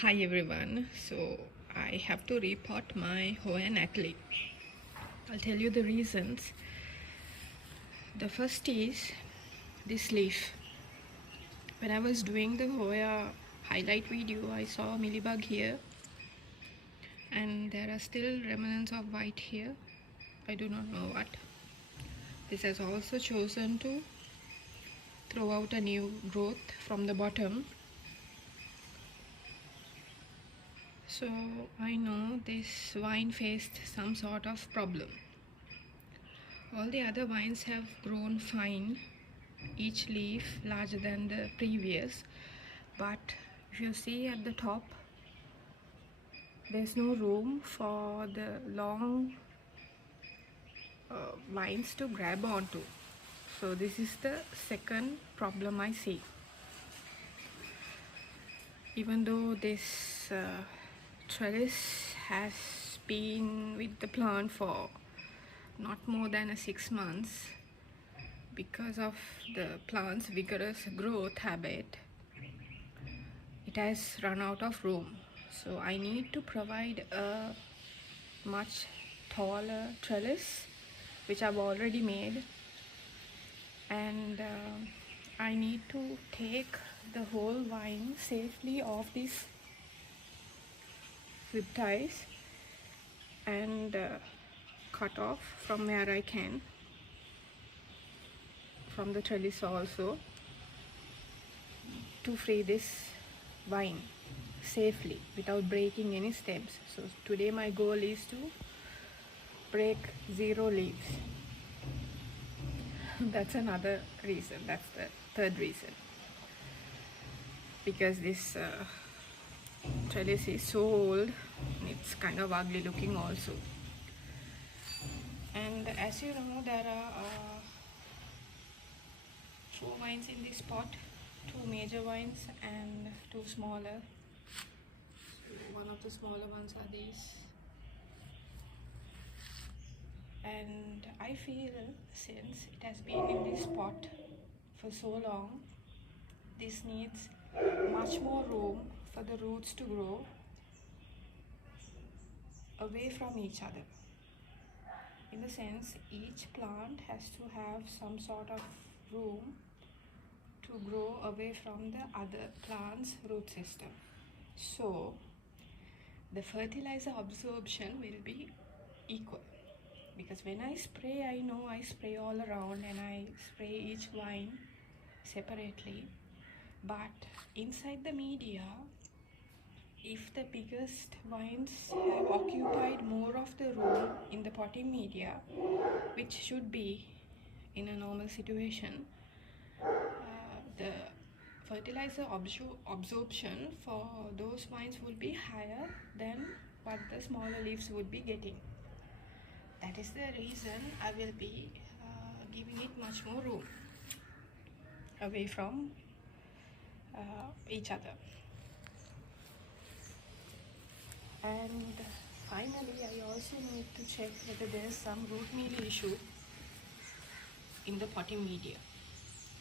Hi everyone, so I have to repot my Hoya Natalie. I'll tell you the reasons. The first is this leaf. When I was doing the Hoya highlight video, I saw a mealybug here, and there are still remnants of white here. I do not know what. This has also chosen to throw out a new growth from the bottom. So I know this vine faced some sort of problem. All the other vines have grown fine, each leaf larger than the previous, but if you see at the top, there's no room for the long vines to grab onto. So this is the second problem I see. Even though this trellis has been with the plant for not more than 6 months, because of the plant's vigorous growth habit, it has run out of room. So I need to provide a much taller trellis, which I've already made, and I need to take the whole vine safely off these zip ties and cut off from where I can, from the trellis also, to free this vine safely without breaking any stems. So today my goal is to break 0 leaves. That's another reason. That's the third reason, because this trellis is so old and it's kind of ugly looking also. And as you know, there are 4 vines in this pot, 2 major vines and 2 smaller. One of the smaller ones are these, and I feel since it has been in this pot for so long, this needs much more room for the roots to grow away from each other. In the sense, each plant has to have some sort of room to grow away from the other plant's root system. So the fertilizer absorption will be equal, because when I spray, I know I spray all around and I spray each vine separately, but inside the media, if the biggest vines have occupied more of the room in the potting media, which should be in a normal situation, the fertilizer absorption for those vines will be higher than what the smaller leaves would be getting. That is the reason I will be giving it much more room away from each other. And finally, I also need to check whether there is some root meal issue in the potting media.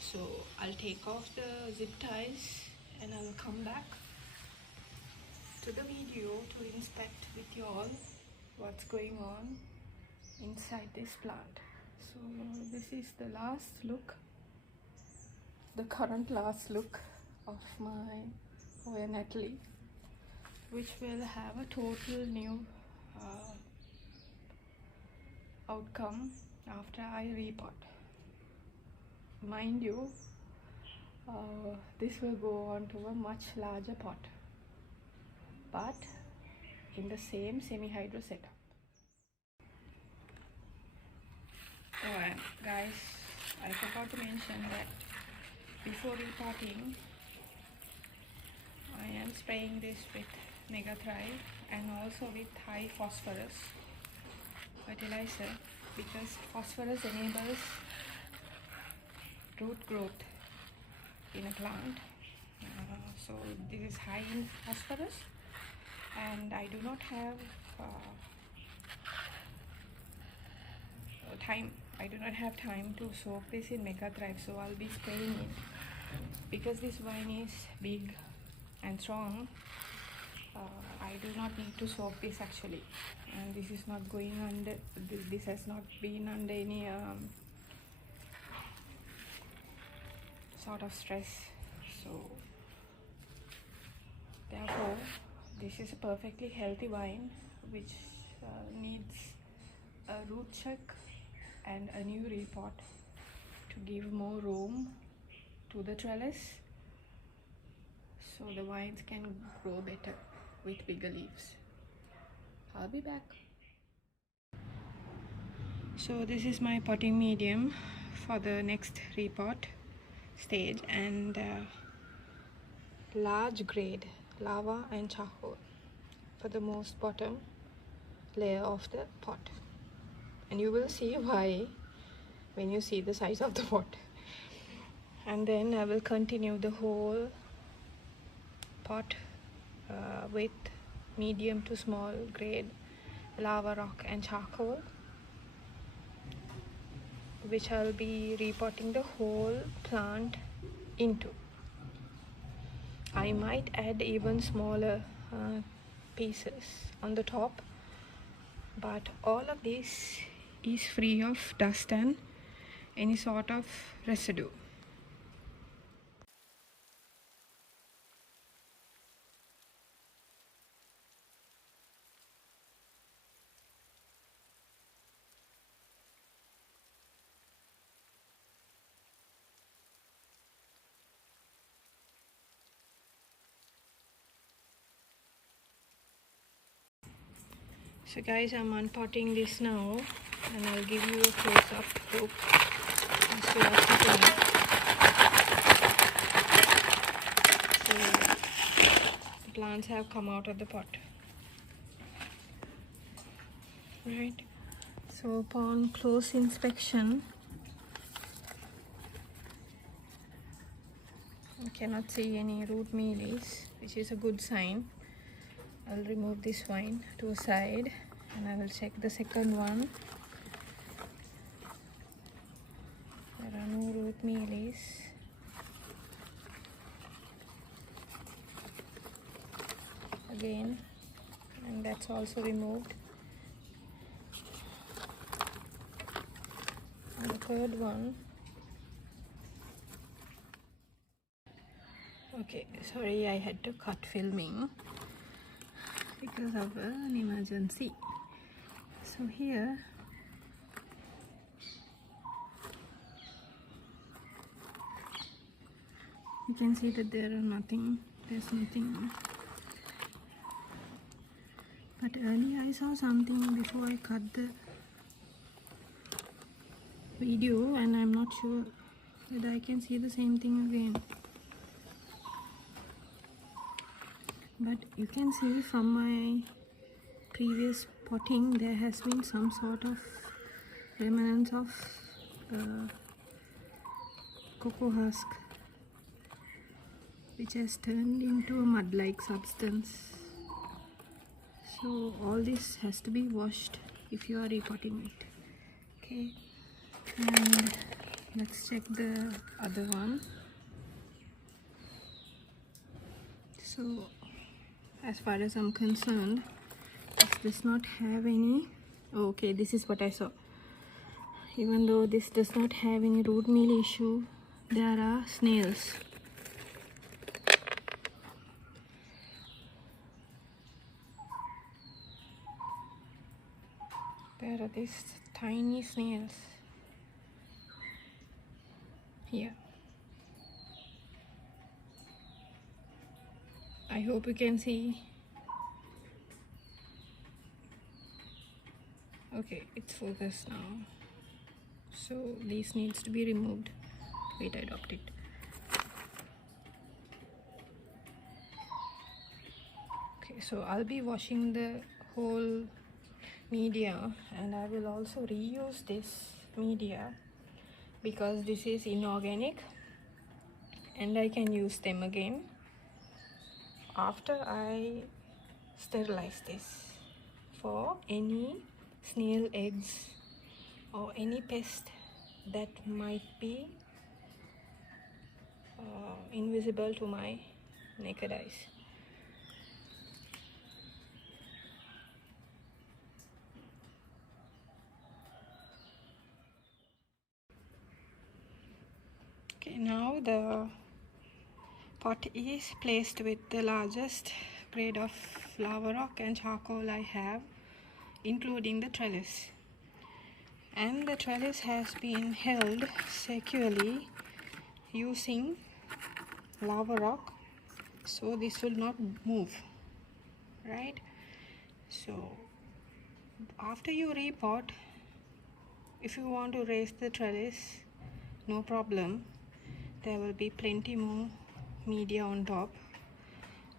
So I'll take off the zip ties and I'll come back to the video to inspect with you all what's going on inside this plant. So this is the last look, the current last look of my Hoya Natalie, which will have a total new outcome after I repot. Mind you, this will go on to a much larger pot, but in the same semi-hydro setup. Oh, and guys, I forgot to mention that before repotting, I am spraying this with Mega Thrive and also with high phosphorus fertilizer, because phosphorus enables root growth in a plant. So this is high in phosphorus, and I do not have time to soak this in Mega Thrive, so I'll be spraying it. Because this vine is big and strong, I do not need to soak this actually, and this is not going under, this has not been under any sort of stress. So therefore this is a perfectly healthy vine which needs a root check and a new repot to give more room to the trellis, so the vines can grow better with bigger leaves. I'll be back. So this is my potting medium for the next repot stage, and large grade lava and charcoal for the most bottom layer of the pot, and you will see why when you see the size of the pot. And then I will continue the whole pot with medium to small grade lava, rock and charcoal, which I'll be repotting the whole plant into. I might add even smaller pieces on the top, but all of this is free of dust and any sort of residue. So guys, I'm unpotting this now, and I'll give you a close-up look as we are putting it. So the plants have come out of the pot. Right. So upon close inspection, you cannot see any root mealies, which is a good sign. I'll remove this vine to a side and I will check the second one. There are no root mealies. Again, and that's also removed. And the third one. Okay, sorry, I had to cut filming because of an emergency. So here you can see that there's nothing. But earlier I saw something before I cut the video, and I'm not sure whether I can see the same thing again. But you can see from my previous potting there has been some sort of remnants of cocoa husk, which has turned into a mud-like substance. So all this has to be washed if you are repotting it. Okay, and let's check the other one. So as far as I'm concerned, this does not have any. Okay, this is what I saw. Even though this does not have any root meal issue, there are snails. There are these tiny snails here. I hope you can see. Okay, it's focused now. So this needs to be removed. Wait, I dropped it. Okay, so I'll be washing the whole media, and I will also reuse this media because this is inorganic and I can use them again after I sterilize this for any snail eggs or any pest that might be invisible to my naked eyes. the pot is placed with the largest grade of lava rock and charcoal I have, including the trellis. And the trellis has been held securely using lava rock, so this will not move, right? So after you repot, if you want to raise the trellis, no problem, there will be plenty more media on top.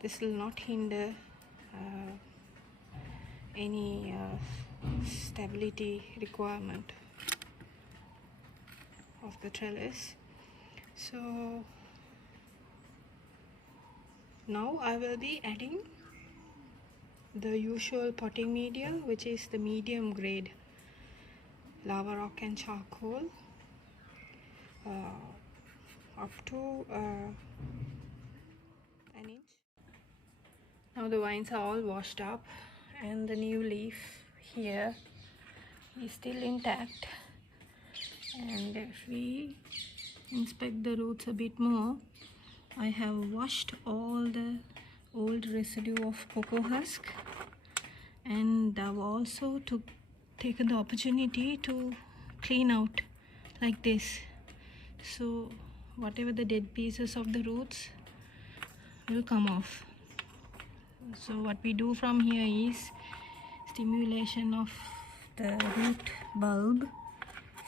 This will not hinder any stability requirement of the trellis. So now I will be adding the usual potting media, which is the medium grade lava rock and charcoal, up to an inch. Now the vines are all washed up and the new leaf here is still intact, and if we inspect the roots a bit more, I have washed all the old residue of cocoa husk, and I've also taken the opportunity to clean out like this, so whatever the dead pieces of the roots will come off. So what we do from here is stimulation of the root bulb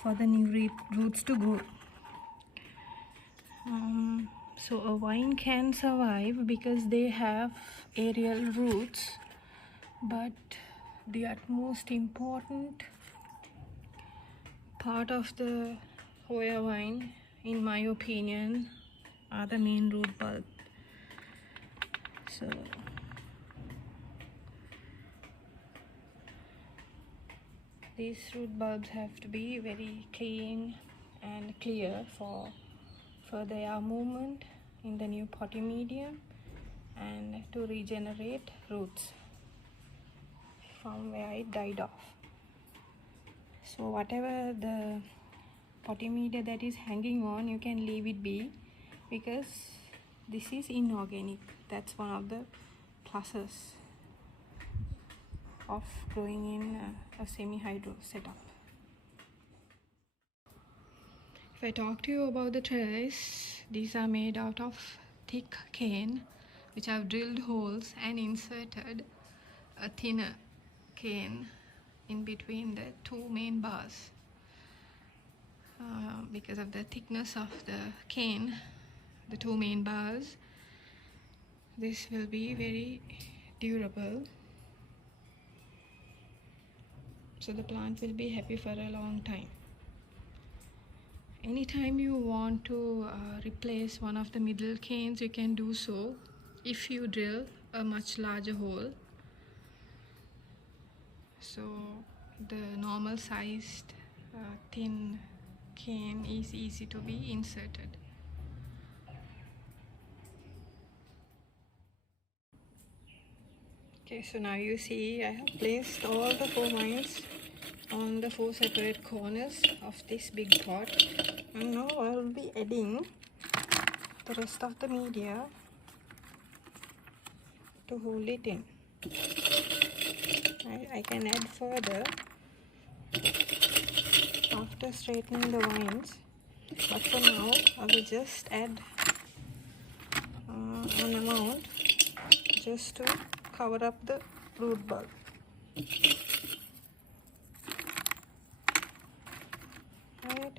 for the new roots to grow. So a vine can survive because they have aerial roots, but the utmost important part of the Hoya vine, in my opinion, are the main root bulb. So these root bulbs have to be very clean and clear for further air movement in the new potting medium and to regenerate roots from where it died off. So whatever the potting media that is hanging on, you can leave it be, because this is inorganic. That's one of the pluses of growing in a semi-hydro setup. If I talk to you about the trellis, these are made out of thick cane, which I've drilled holes and inserted a thinner cane in between the two main bars. Because of the thickness of the cane, the two main bars, this will be very durable, so the plant will be happy for a long time. Anytime you want to replace one of the middle canes, you can do so if you drill a much larger hole. So the normal sized thin cane is easy to be inserted. Okay, so now you see I have placed all the 4 vines on the 4 separate corners of this big pot, and now I will be adding the rest of the media to hold it in. I can add further after straightening the vines, but for now I will just add an amount just to cover up the root bulb. Right,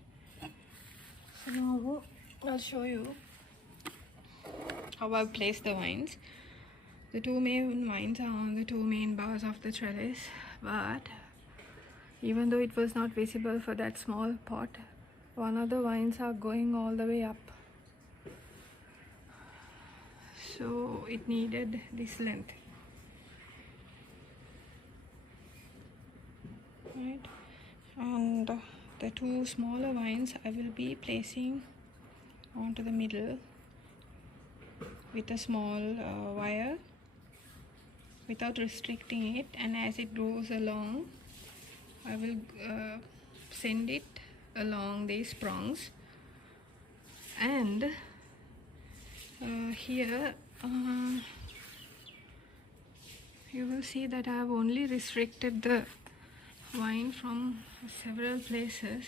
so now I'll show you how I've placed the vines. The 2 main vines are on the 2 main bars of the trellis, but even though it was not visible for that small pot, one of the vines are going all the way up, so it needed this length. Right, and the 2 smaller vines I will be placing onto the middle with a small wire without restricting it, and as it grows along I will send it along these prongs And here you will see that I have only restricted the vine from several places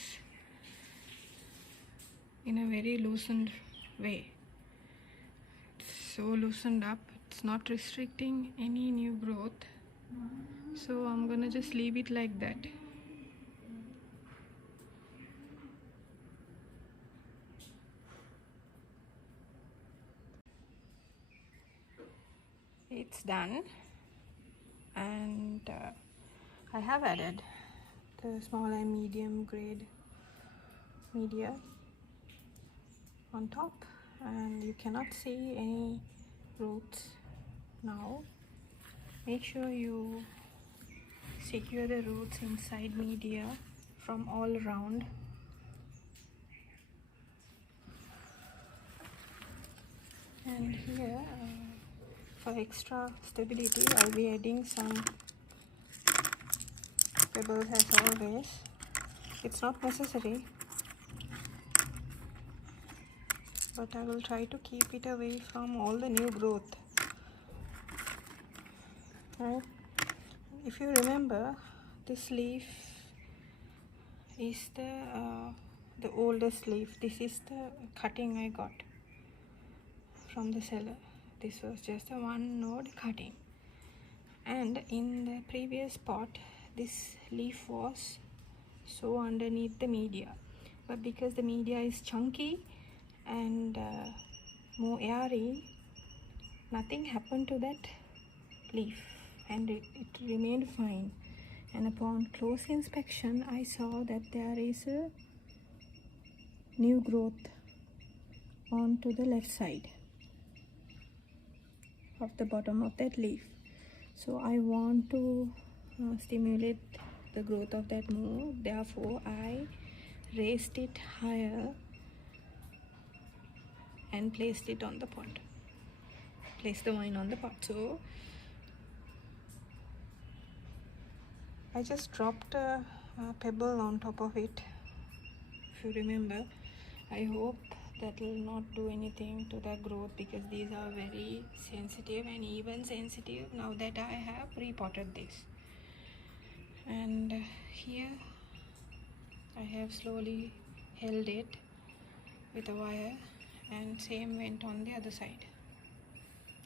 in a very loosened way. It's so loosened up, it's not restricting any new growth, so I'm gonna just leave it like that. It's done, and I have added the small and medium grade media on top, and you cannot see any roots now. Make sure you secure the roots inside media from all around. And here for extra stability I'll be adding some pebbles as always. It's not necessary, but I will try to keep it away from all the new growth. Right? If you remember, this leaf is the oldest leaf. This is the cutting I got from the seller. This was just a one node cutting, and in the previous pot this leaf was so underneath the media, but because the media is chunky and more airy, nothing happened to that leaf and it remained fine. And upon close inspection I saw that there is a new growth onto the left side of the bottom of that leaf. So I want to stimulate the growth of that more, therefore I raised it higher and placed it on the pot, placed the vine on the pot. So I just dropped a pebble on top of it, if you remember. I hope that will not do anything to the growth, because these are very sensitive and even sensitive now that I have repotted this. And here I have slowly held it with a wire, and same went on the other side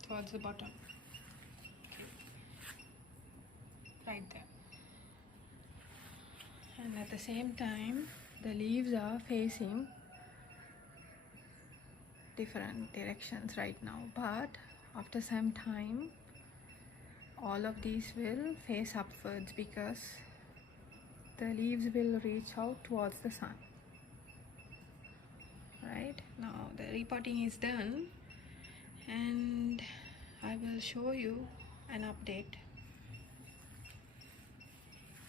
towards the bottom. Right there. And at the same time the leaves are facing different directions right now, but after some time all of these will face upwards because the leaves will reach out towards the sun. Right now the repotting is done, and I will show you an update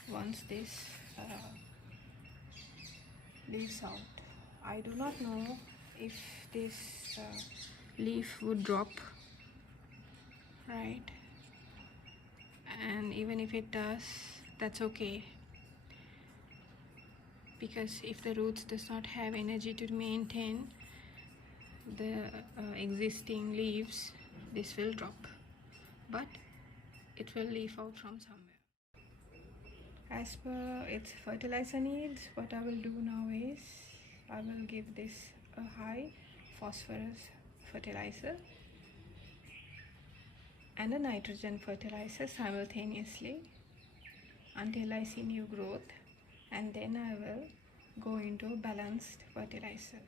once this leaves out. I do not know if this leaf would drop, right? And even if it does, that's okay, because if the roots does not have energy to maintain the existing leaves, this will drop, but it will leaf out from somewhere. As per its fertilizer needs, what I will do now is I will give this a high phosphorus fertilizer and a nitrogen fertilizer simultaneously until I see new growth, and then I will go into balanced fertilizer,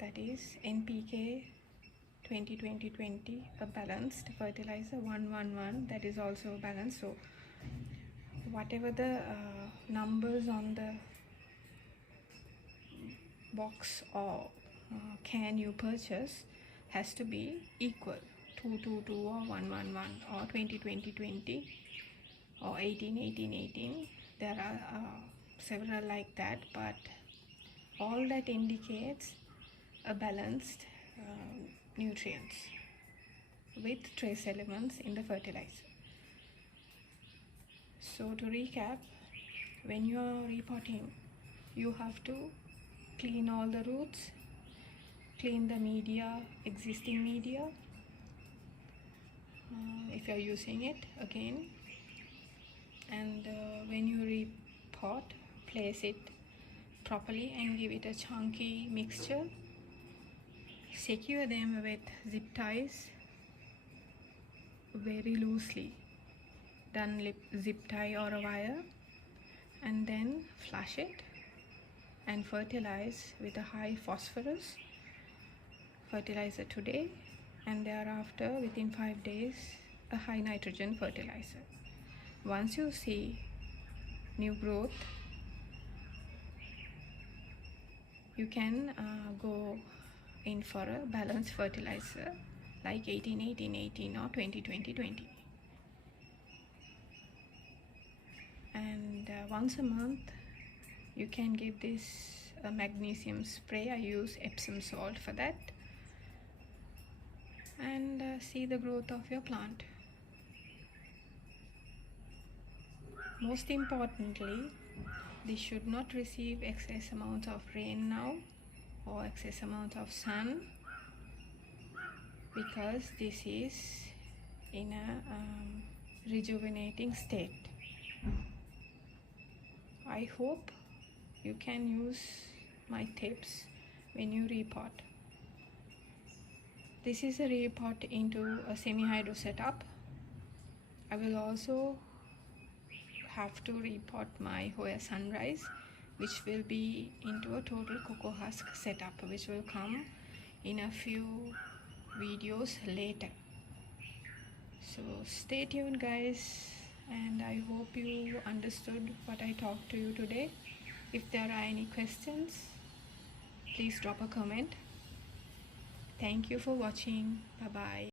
that is NPK 20-20-20, a balanced fertilizer, 1-1-1, that is also balanced. So whatever the numbers on the box or can you purchase has to be equal, 2-2-2 or 1-1-1 or 20-20-20 or 18-18-18. There are several like that, but all that indicates a balanced nutrients with trace elements in the fertilizer. So to recap, when you are repotting, you have to clean all the roots clean the media, existing media, if you are using it again. And when you repot, place it properly and give it a chunky mixture. Secure them with zip ties very loosely, done zip tie or a wire, and then flush it and fertilize with a high phosphorus fertilizer today, and thereafter within 5 days a high nitrogen fertilizer. Once you see new growth, you can go in for a balanced fertilizer like 18-18-18 or 20-20-20. And once a month you can give this a magnesium spray. I use Epsom salt for that, and see the growth of your plant. Most importantly, they should not receive excess amounts of rain now or excess amount of sun, because this is in a rejuvenating state. I hope you can use my tips when you repot. This is a repot into a semi-hydro setup. I will also have to repot my Hoya Sunrise, which will be into a total cocoa husk setup, which will come in a few videos later. So stay tuned guys, and I hope you understood what I talked to you today. If there are any questions, please drop a comment. Thank you for watching. Bye bye.